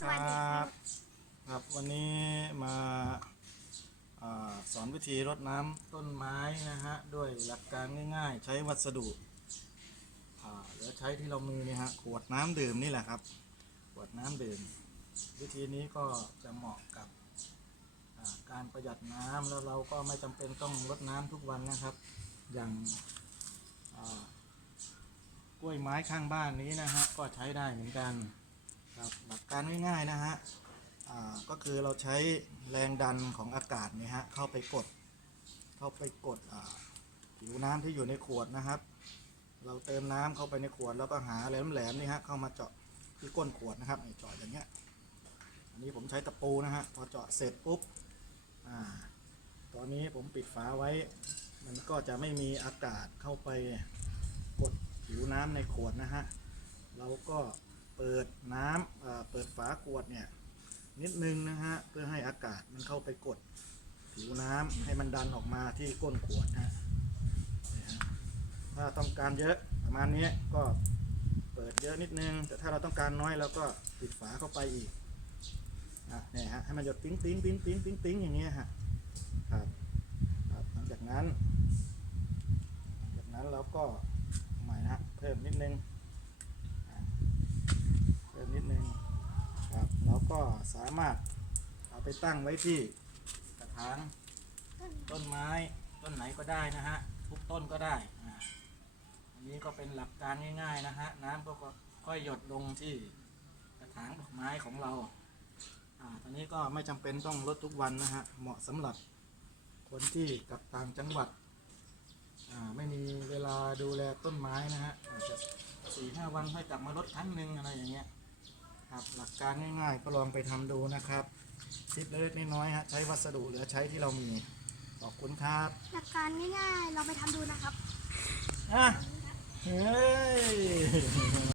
สวัสดีครับ ครับวันนี้มาอาสอนวิธีรดน้ำต้นไม้นะฮะด้วยหลักการง่าย ๆ ใช้วัสดุอ่าหลือใช้ที่เรามีเนี่ยฮะขวดน้ำดื่มนี่แหละครับ ขวดน้ำดื่ม วิธีนี้ก็จะเหมาะกับอ่าการประหยัดน้ำแล้วเราก็ไม่จำเป็นต้องรดน้ำทุกวันนะครับ อย่างอ่ากล้วยไม้ข้างบ้านนี้นะฮะก็ใช้ได้เหมือนกัน ครับหลักการง่ายๆนะฮะก็คือเราใช้แรงดันของอากาศเนี่ยฮะเข้าไปกด เข้าไปกดผิวน้ำที่อยู่ในขวดนะครับ เราเติมน้ำเข้าไปในขวดแล้วก็หาแหลมๆนี่ฮะเข้ามาเจาะที่ก้นขวดนะครับเจาะอย่างเงี้ยอันนี้ผมใช้ตะปูนะฮะพอเจาะเสร็จปุ๊บอ่าตอนนี้ผมปิดฝาไว้ มันก็จะไม่มีอากาศเข้าไปกดผิวน้ำในขวดนะฮะเราก็ เปิดน้ำเปิดฝาขวดเนี่ยนิดนึงนะฮะเพื่อให้อากาศมันเข้าไปกดผิวน้ำให้มันดันออกมาที่ก้นขวดนะฮะถ้าต้องการเยอะประมาณนี้ก็เปิดเยอะนิดนึง แต่ถ้าเราต้องการน้อยเราก็ปิดฝาเข้าไปอีกนะเนี่ยฮะให้มันหยดติ้งติ้งติ้งติ้งติ้งติ้งอย่างเงี้ยฮะครับครับหลังจากนั้นหลังจากนั้นเราก็ใหม่นะเพิ่มนิดนึง เพิ่มนิดนึงครับแล้ว ก็สามารถเอาไปตั้งไว้ที่กระถางต้นไม้ต้นไหนก็ได้นะฮะทุกต้นก็ได้อันนี้ก็เป็นหลักการง่าย ๆนะฮะน้ำก็ค่อยหยดลงที่กระถางดอกไม้ของเราอ่าตอนนี้ก็ไม่จำเป็นต้องรดทุกวันนะฮะเหมาะสำหรับคนที่กลับต่างจังหวัดอ่าไม่มีเวลาดูแลต้นไม้นะฮะอาจจะสี่ห้าวันค่อยกลับมาลดครั้งหนึ่งอะไรอย่างเงี้ย ครับหลักการง่ายๆ ก็ลองไปทำดูนะครับทิปเล็กๆน้อยๆฮะใช้วัสดุเหลือใช้ที่เรามีขอบคุณครับหลักการง่ายๆลองไปทำดูนะครับอะเฮ้ย